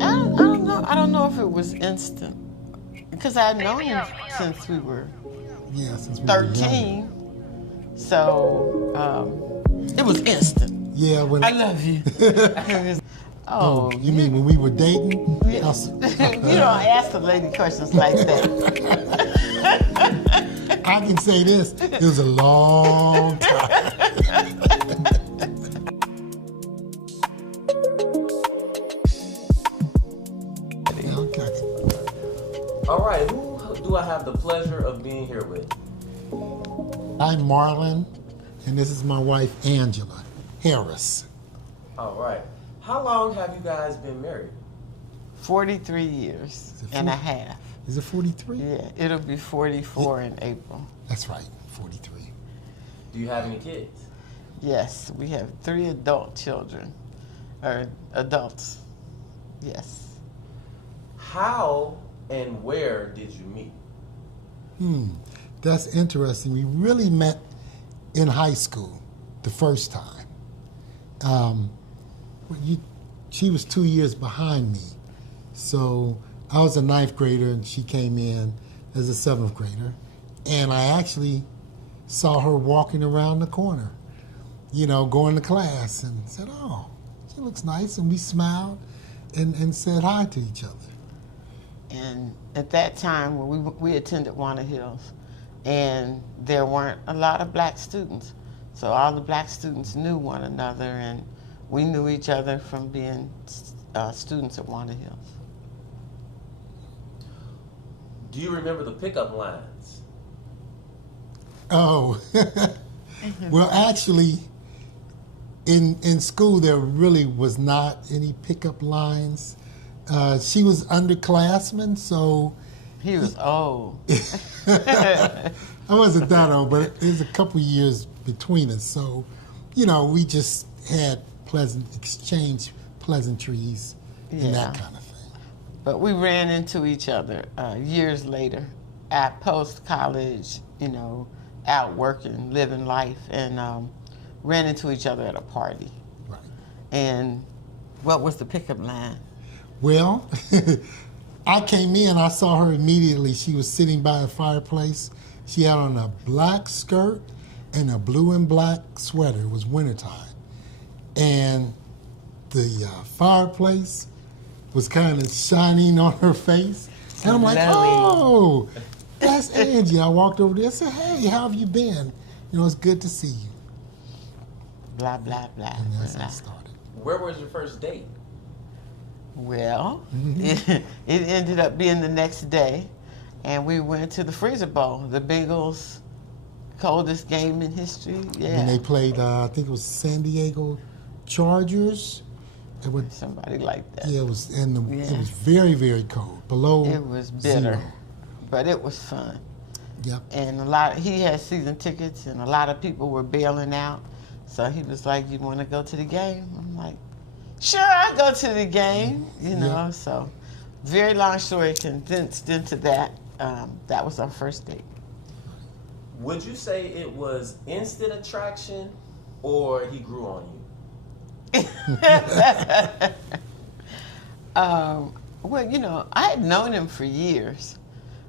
I don't know if it was instant because I had known him since we were since we were young. 13. So it was instant. Yeah, when I love you. Oh, you mean when we were dating? You don't ask the lady questions like that. I can say this: it was a long time. Okay. All right, who do I have the pleasure of being here with? I'm Marlon, and this is my wife Angela Harris. All right. How long have you guys been married? 43 years and a half. Is it 43? Yeah, it'll be 44 in April. That's right, 43. Do you have any kids? Yes, we have 3 adult children, or adults. Yes. How and where did you meet? That's interesting. We really met in high school the first time. She was 2 years behind me. So I was a 9th grader and she came in as a 7th grader. And I actually saw her walking around the corner, going to class, and said, oh, she looks nice. And we smiled and said hi to each other. And at that time, we attended Warner Hills, and there weren't a lot of black students. So all the black students knew one another, and we knew each other from being students at Warner Hills. Do you remember the pickup lines? Oh, well, actually, in school there really was not any pickup lines. She was underclassman, so he was old. I wasn't that old, but there's a couple years between us. So, we just had exchange pleasantries and that kind of thing. But we ran into each other years later at post-college, out working, living life, and ran into each other at a party. Right. And what was the pickup line? Well, I came in, I saw her immediately. She was sitting by a fireplace. She had on a black skirt and a blue and black sweater. It was wintertime. And the fireplace was kind of shining on her face. And I'm like, oh, that's Angie. I walked over there and said, hey, how have you been? It's good to see you. Blah, blah, blah. And that's blah. how it started. Where was your first date? Well, it ended up being the next day, and we went to the Freezer Bowl, the Bengals' coldest game in history. Yeah. And they played, I think it was San Diego Chargers. Somebody like that. Yeah, it was, and it was very, very cold, below It was bitter, 0. but it was fun. Yep. And he had season tickets, and a lot of people were bailing out. So he was like, "You want to go to the game?" I'm like, "Sure, I'll go to the game." Yeah. So very long story condensed into that. That was our first date. Would you say it was instant attraction or he grew on you? Well, I had known him for years,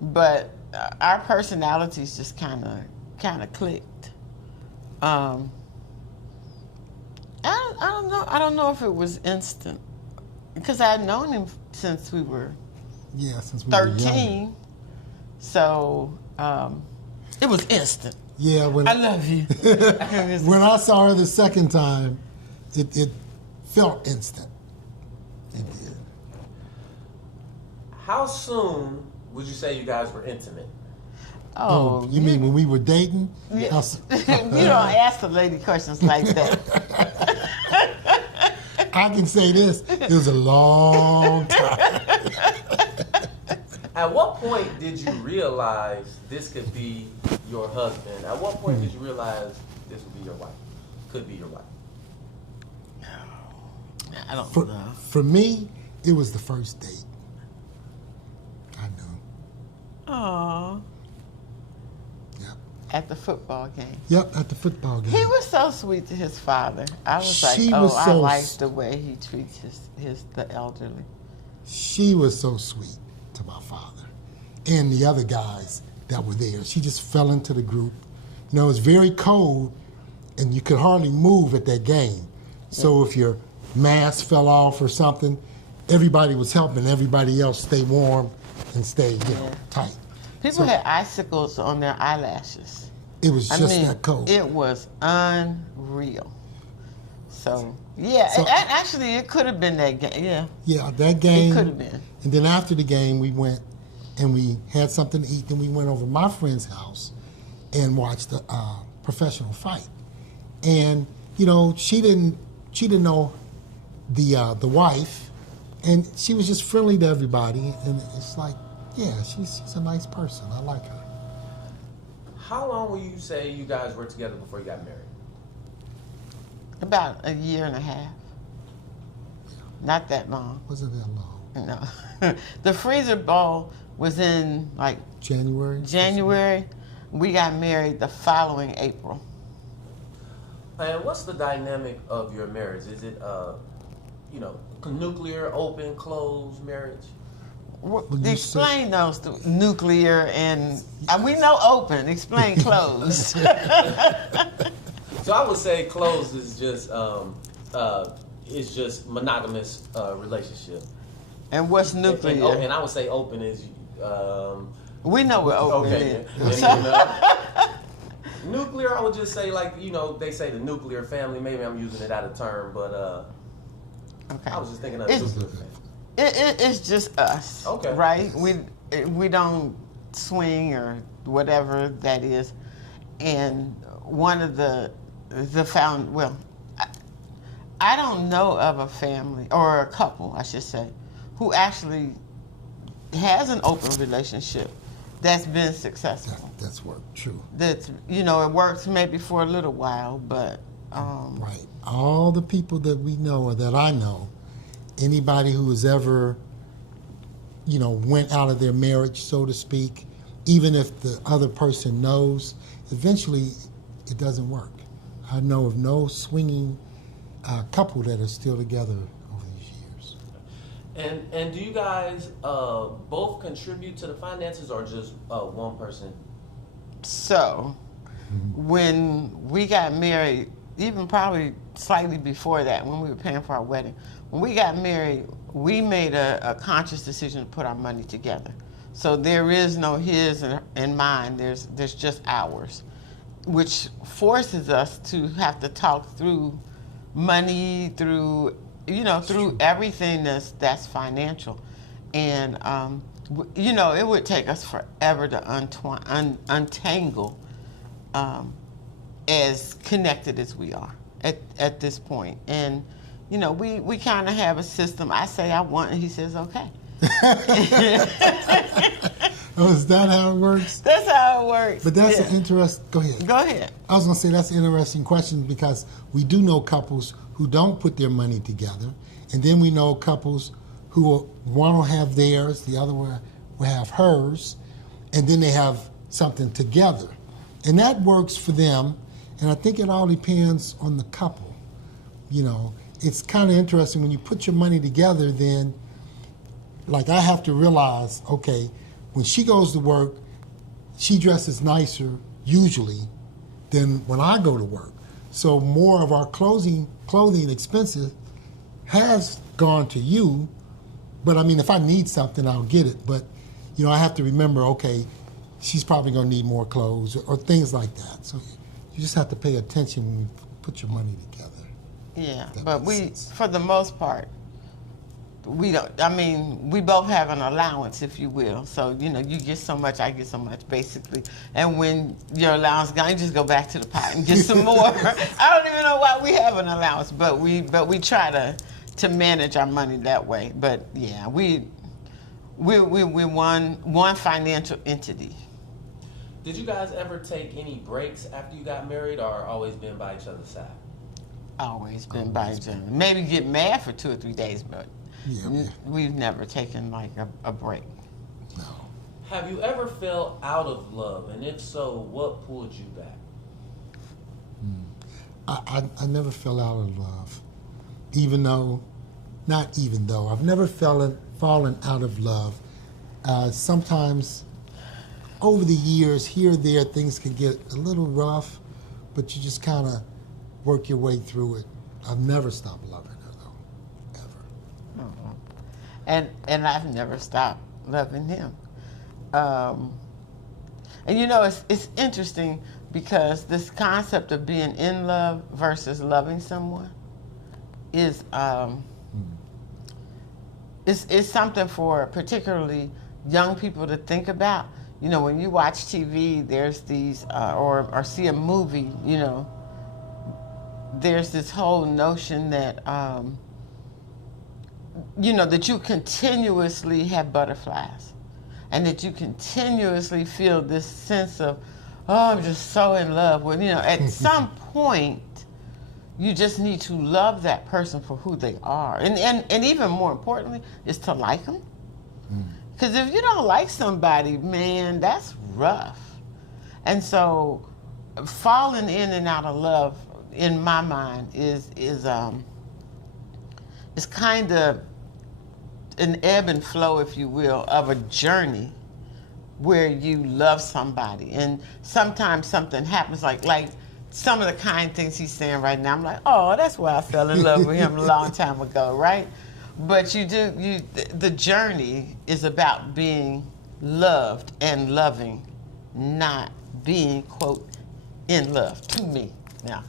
but our personalities just kind of clicked. I don't know if it was instant because I had known him since we were since we 13. were young. So it was instant. Yeah, I love you. when I saw her the second time, it felt instant. It did. How soon would you say you guys were intimate? Oh, you mean when we were dating? You don't ask the lady questions like that. I can say this: it was a long time. At what point did you realize this could be your husband? At what point did you realize this would be your wife? Could be your wife? I don't know. For me, it was the first date. I knew. Aww. Yep. At the football game. Yep, at the football game. He was so sweet to his father. I was She like, was I so like the way he treats the elderly. She was so sweet to my father and the other guys that were there. She just fell into the group. You know, it was very cold, and you could hardly move at that game. So if your mask fell off or something, everybody was helping everybody else stay warm and stay, tight. People had icicles on their eyelashes. It was just that cold. It was unreal. So, yeah, So- and actually, it could have been that game. Yeah, Yeah, that game. it could have been. And then after the game, we went and we had something to eat. Then we went over to my friend's house and watched a professional fight. And you know, she didn't know the wife, and she was just friendly to everybody. And it's like, yeah, she's a nice person. I like her. How long will you say you guys were together before you got married? About a year and a half. Not that long. Wasn't that long? No. The freezer ball was in like January. January. We got married the following April. And what's the dynamic of your marriage? Is it, nuclear, open, closed marriage? you Explain those two, nuclear and we know open. Explain closed. So I would say closed is just monogamous relationship. And what's nuclear? And I would say open is We know what open okay. is. Nuclear, I would just say they say the nuclear family. Maybe I'm using it out of turn, but Okay. I was just thinking of It's- nuclear family. It's just us. Okay. Right? We don't swing or whatever that is. And one of I don't know of a family or a couple, I should say, who actually has an open relationship that's been successful. That's worked. True. That's it works maybe for a little while, but Right. All the people that we know or that I know, anybody who has ever, went out of their marriage, so to speak, even if the other person knows, eventually it doesn't work. I know of no swinging couple that are still together over these years. And do you guys both contribute to the finances, or just one person? So, when we got married, even probably slightly before that, when we were paying for our wedding, when we got married, we made a conscious decision to put our money together. So there is no his and mine. There's just ours, which forces us to have to talk through money, through everything that's financial, and it would take us forever to untangle, as connected as we are at this point. And we kind of have a system. I say I want, and he says okay. Oh, is that how it works? That's how it works. But that's Yeah. an interesting. Go ahead. Go ahead. I was going to say that's an interesting question because we do know couples who don't put their money together, and then we know couples who one will have theirs, the other will have hers, and then they have something together. And that works for them, and I think it all depends on the couple. It's kind of interesting when you put your money together, then, like, I have to realize, okay, when she goes to work, she dresses nicer, usually, than when I go to work. So more of our clothing expenses has gone to you, but I mean, if I need something, I'll get it. But, I have to remember, okay, she's probably going to need more clothes or things like that. So you just have to pay attention when you put your money together. Yeah, That but makes sense. for the most part, we don't. I mean, we both have an allowance, if you will. So you get so much, I get so much, basically. And when your allowance gone, you just go back to the pot and get some more. I don't even know why we have an allowance, but we try to manage our money that way. But yeah, we're one financial entity. Did you guys ever take any breaks after you got married, or always been by each other's side? Always been by each other. Maybe get mad for 2 or 3 days, but Yeah. we've never taken like a break. No. Have you ever fell out of love, and if so, what pulled you back? I never fell out of love, not even though I've never fallen fallen out of love. Sometimes over the years, here or there, things can get a little rough, but you just kind of work your way through it. I've never stopped loving her, though, ever. And I've never stopped loving him. And you know, it's interesting because this concept of being in love versus loving someone is it's something for particularly young people to think about. You know, when you watch TV, there's these, or see a movie, you know, there's this whole notion that, you know, that you continuously have butterflies and that you continuously feel this sense of, oh, I'm just so in love with, you know, at some point, you just need to love that person for who they are. And even more importantly, is to like them. Because if you don't like somebody, man, that's rough. And so falling in and out of love, in my mind, is kind of an ebb and flow, if you will, of a journey where you love somebody. And sometimes something happens, like some of the kind things he's saying right now, I'm like, oh, that's why I fell in love with him a long time ago, right? But the journey is about being loved and loving, not being, quote, in love, to me. Now,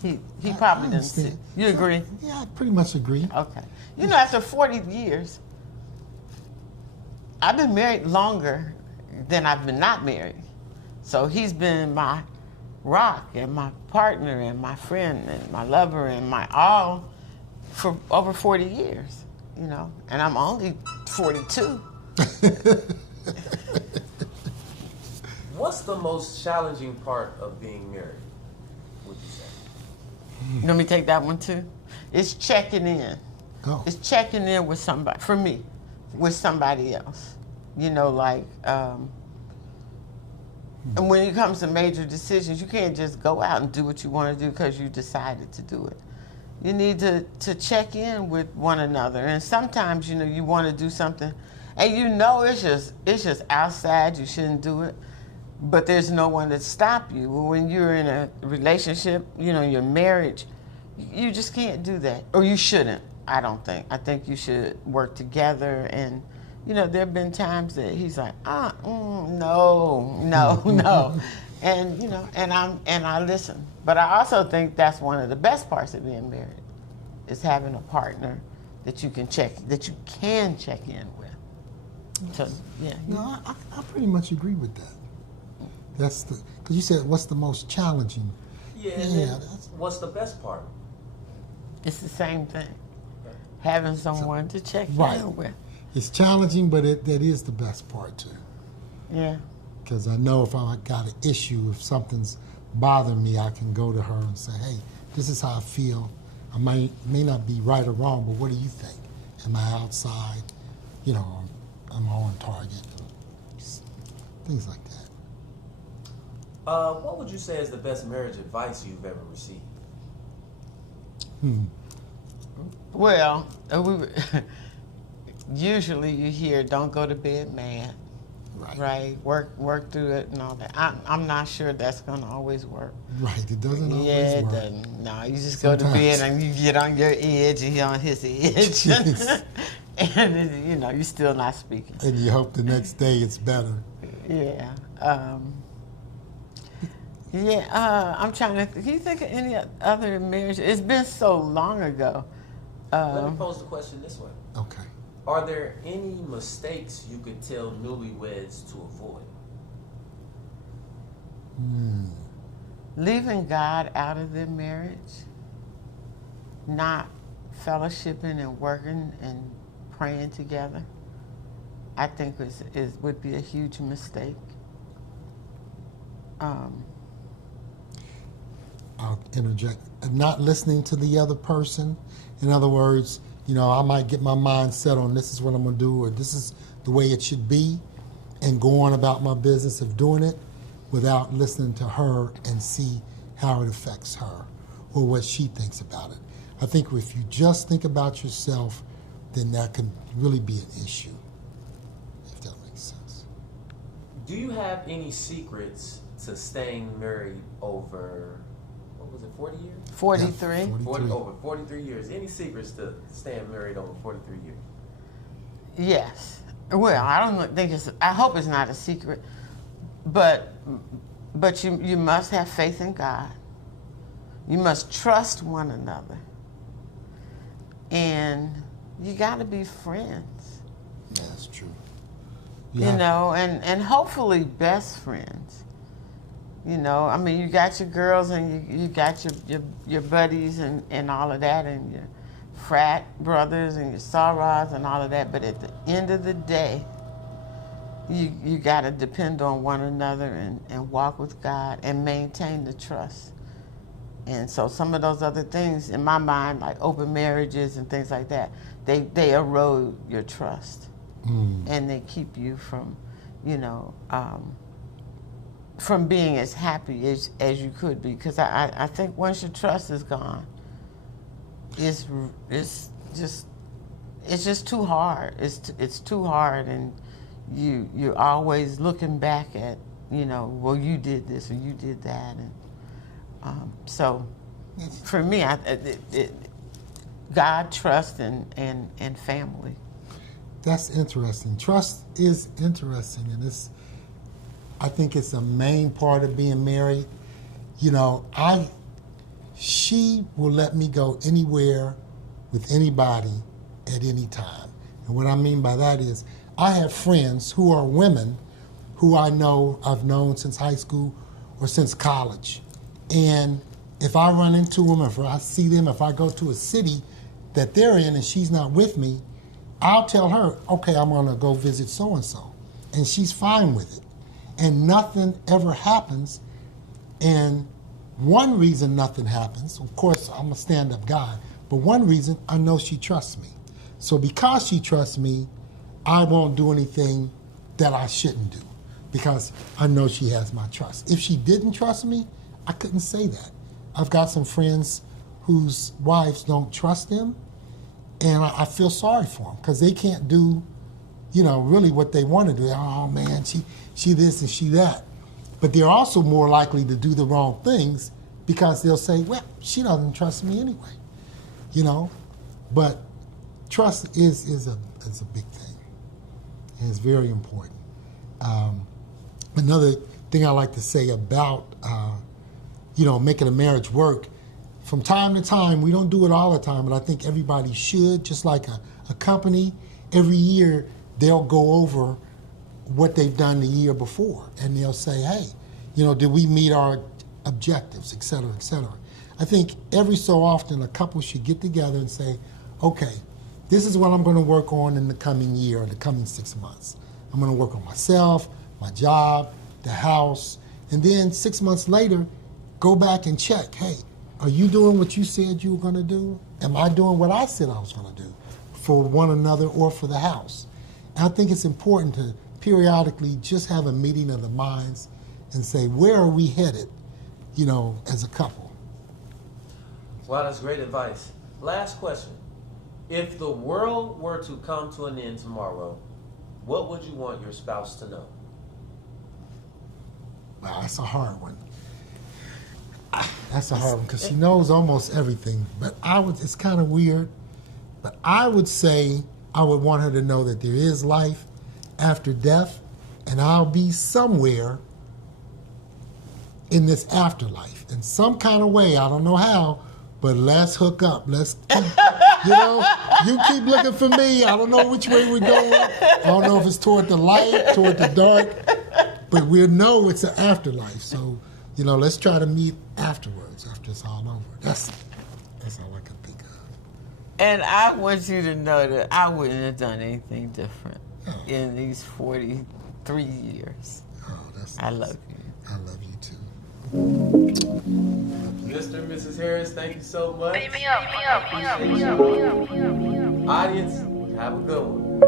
he probably doesn't see. You agree? Yeah, I pretty much agree. Okay. You know, after 40 years, I've been married longer than I've been not married. So he's been my rock and my partner and my friend and my lover and my all for over 40 years, you know, and I'm only 42. What's the most challenging part of being married, would you say? Let me take that one too. It's checking in. Oh. It's checking in with somebody, for me, with somebody else. You know, like, and when it comes to major decisions, you can't just go out and do what you want to do because you decided to do it. You need to check in with one another. And sometimes, you know, you want to do something and you know it's just outside, you shouldn't do it, but there's no one to stop you. When you're in a relationship, you know, your marriage, you just can't do that. Or you shouldn't, I don't think. I think you should work together. And, you know, there have been times that he's like, no. And, you know, and I listen. But I also think that's one of the best parts of being married, is having a partner that you can check in with. So, yeah. No, I pretty much agree with that. That's because you said, what's the most challenging? Yeah, and then what's the best part? It's the same thing. Having someone to check in with. It's challenging, but that is the best part too. Yeah. Because I know if I got an issue, if something's bothering me, I can go to her and say, hey, this is how I feel. I may not be right or wrong, but what do you think? Am I outside? You know, I'm on target. Things like that. What would you say is the best marriage advice you've ever received? Well, usually you hear, don't go to bed mad. Right. Work through it and all that. I'm not sure that's going to always work. Right. It doesn't always work. Yeah, it doesn't. No, you just go to bed and you get on your edge and he's on his edge. And, you know, you're still not speaking. And you hope the next day it's better. Yeah. I'm trying to can you think of any other marriage? It's been so long ago. Let me pose the question this way. Okay. Are there any mistakes you could tell newlyweds to avoid? Leaving God out of their marriage, not fellowshipping and working and praying together, I think would be a huge mistake. I'll interject. Not listening to the other person. In other words, you know, I might get my mind set on this is what I'm going to do or this is the way it should be and go on about my business of doing it without listening to her and see how it affects her or what she thinks about it. I think if you just think about yourself then that can really be an issue, if that makes sense. Do you have any secrets to staying married over, what was it, 40 years? 43. Yeah, 43. Over 43 years. Any secrets to staying married over 43 years? Yes. Well, I don't think I hope it's not a secret, but you must have faith in God. You must trust one another. And you got to be friends. Yeah, that's true. You know, and hopefully best friends. You know, I mean, you got your girls and you got your buddies and all of that, and your frat brothers and your sorors and all of that. But at the end of the day, you got to depend on one another and walk with God and maintain the trust. And so some of those other things, in my mind, like open marriages and things like that, they erode your trust. And they keep you from, you know, from being as happy as you could be. Because I think once your trust is gone, it's just too hard. It's too hard, and you're always looking back at, you know, well, you did this or you did that, and so for me, God, trust, and family. That's interesting. Trust is interesting, and I think it's a main part of being married. You know, she will let me go anywhere with anybody at any time. And what I mean by that is I have friends who are women who I've known since high school or since college. And if I run into them, if I see them, if I go to a city that they're in and she's not with me, I'll tell her, okay, I'm going to go visit so-and-so. And she's fine with it. And nothing ever happens. And one reason nothing happens, of course, I'm a stand-up guy, but one reason, I know she trusts me. So because she trusts me, I won't do anything that I shouldn't do because I know she has my trust. If she didn't trust me, I couldn't say that. I've got some friends whose wives don't trust them, and I feel sorry for them because they can't do, you know, really what they want to do. Oh man, she this and she that. But they're also more likely to do the wrong things because they'll say, well, she doesn't trust me anyway, you know. But trust is a big thing, and it's very important. Another thing I like to say about you know, making a marriage work, from time to time, we don't do it all the time, but I think everybody should, just like a company, every year they'll go over what they've done the year before, and they'll say, hey, you know, did we meet our objectives, et cetera, et cetera. I think every so often a couple should get together and say, okay, this is what I'm going to work on in the coming year or the coming 6 months. I'm going to work on myself, my job, the house, and then 6 months later, go back and check, hey, are you doing what you said you were going to do? Am I doing what I said I was going to do for one another or for the house? And I think it's important to periodically just have a meeting of the minds and say, where are we headed, you know, as a couple? Wow, that's great advice. Last question. If the world were to come to an end tomorrow, what would you want your spouse to know? Wow, that's a hard one. That's a hard one because she knows almost everything. But it's kind of weird, but I would say I would want her to know that there is life after death, and I'll be somewhere in this afterlife in some kind of way. I don't know how, but let's hook up. Let's keep, you know, you keep looking for me. I don't know which way we're going. I don't know if it's toward the light, toward the dark, but we'll know it's an afterlife. So, you know, let's try to meet afterwards, after it's all over. That's all I can think of. And I want you to know that I wouldn't have done anything different in these 43 years. Oh, that's I nice. love you. I love you too. Mr. and Mrs. Harris, thank you so much. Beat me up, beat me up, beat me up, beat me up, beat me up, beat me up. Audience, have a good one.